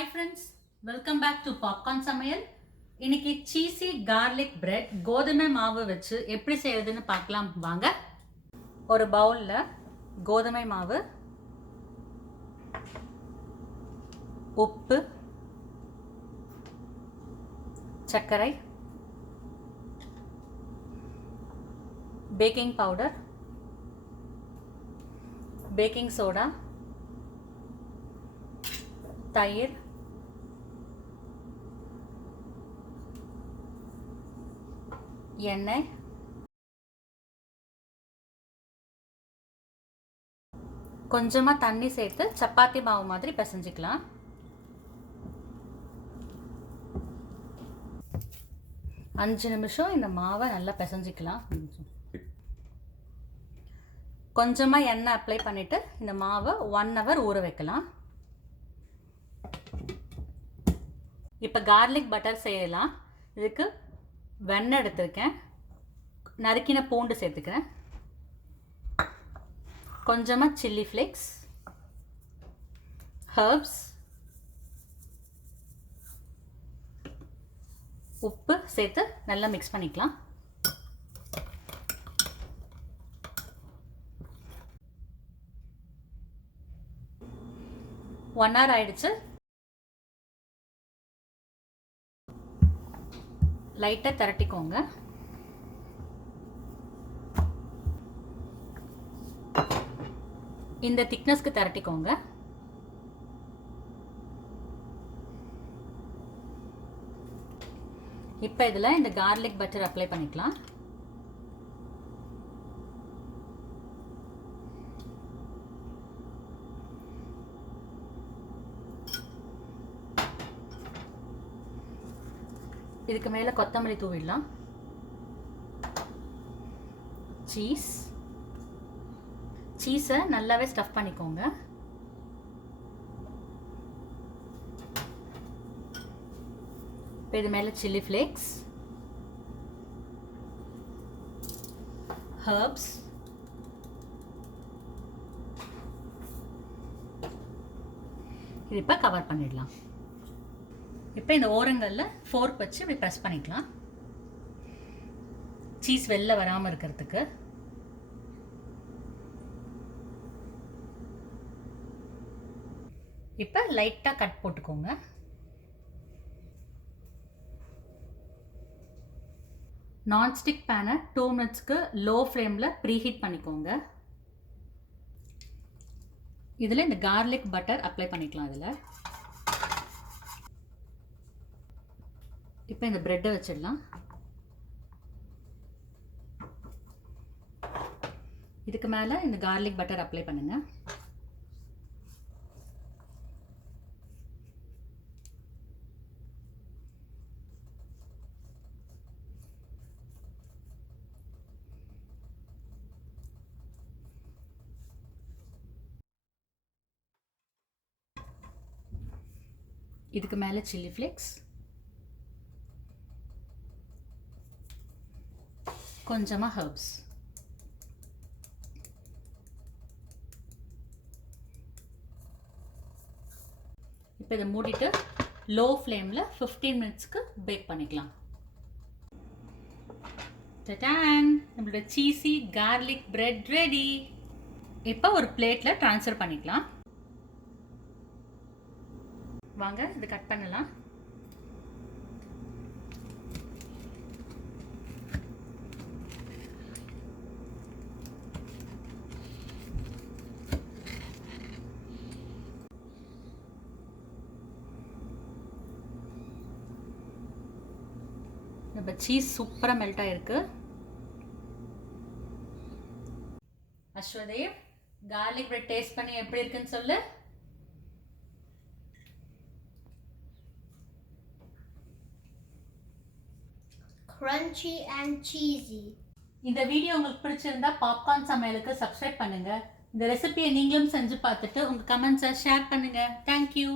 Hi friends, welcome back to Popcorn சமையல். இன்னைக்கு cheesy garlic bread கோதுமை மாவு வச்சு எப்படி செய்யறதுன்னு பார்க்கலாம் வாங்க. ஒரு பவுல்ல கோதுமை மாவு, உப்பு, சர்க்கரை, பேக்கிங் பவுடர், பேக்கிங் சோடா, தயிர், எண்ணெய், கொஞ்சமா தண்ணி சேர்த்து சப்பாத்தி மாவு மாதிரி பிசைஞ்சிக்கலாம். அஞ்சு நிமிஷம் இந்த மாவை நல்லா பிசைஞ்சிக்கலாம். கொஞ்சமா எண்ணெய் அப்ளை பண்ணிட்டு இந்த மாவை 1 hour ஊற வைக்கலாம். இப்போ கார்லிக் பட்டர் செய்யலாம். இதுக்கு வெண்ணெய் எடுத்துருக்கேன், நறுக்கின பூண்டு சேர்த்துக்கிறேன், கொஞ்சமாக சில்லி ஃப்ளேக்ஸ், ஹர்ப்ஸ், உப்பு சேர்த்து நல்லா மிக்ஸ் பண்ணிக்கலாம். ஒன் ஹவர் ஆயிடுச்சு. லைட்டாக திரட்டிக்கோங்க. இந்த திக்னஸ்க்கு திரட்டிக்கோங்க. இப்போ இதில் இந்த கார்லிக் பட்டர் அப்ளை பண்ணிக்கலாம். இதுக்கு மேலே கொத்தமல்லி தூவிடலாம். சீஸை நல்லாவே ஸ்டஃப் பண்ணிக்கோங்க. இப்போ இது மேலே சில்லி ஃப்ளேக்ஸ், ஹர்ப்ஸ், இது இப்போ கவர் பண்ணிடலாம். இப்போ இந்த ஓரங்களில் ஃபோர்க் வச்சு இப்படி ப்ரெஸ் பண்ணிக்கலாம், சீஸ் வெளில வராமல் இருக்கிறதுக்கு. இப்போ லைட்டாக கட் போட்டுக்கோங்க. நான்ஸ்டிக் பேனை 2 minutesக்கு லோ ஃப்ளேமில் ப்ரீஹீட் பண்ணிக்கோங்க. இதில் இந்த கார்லிக் பட்டர் அப்ளை பண்ணிக்கலாம். இதில் இப்போ இந்த பிரெட்டை வச்சிடலாம். இதுக்கு மேலே இந்த கார்லிக் பட்டர் அப்ளை பண்ணுங்க. இதுக்கு மேலே சில்லி ஃப்ளேக்ஸ், கொஞ்சமாக ஹர்ப்ஸ். இப்போ இதை மூடிட்டு லோ ஃப்ளேமில் 15 minutesக்கு பேக் பண்ணிக்கலாம். டடான், நம்மளோட சீஸி கார்லிக் பிரெட் ரெடி. இப்போ ஒரு பிளேட்டில் ட்ரான்ஸ்ஃபர் பண்ணிக்கலாம். வாங்க இது கட் பண்ணலாம். இப்போ சீஸ் சூப்பராக மெல்ட் ஆயிருக்கு. அஸ்வதேவ், கார்லிக் பிரெட் டேஸ்ட் பண்ணி எப்படி இருக்குன்னு சொல்லு. Crunchy and cheesy. இந்த வீடியோ உங்களுக்கு பிடிச்சிருந்தா பாப்கார்ன் சமையலுக்கு சப்ஸ்கிரைப் பண்ணுங்க. இந்த ரெசிபியை நீங்களும் செஞ்சு பார்த்துட்டு உங்க கமெண்ட்ஸை ஷேர் பண்ணுங்க. தேங்க்யூ.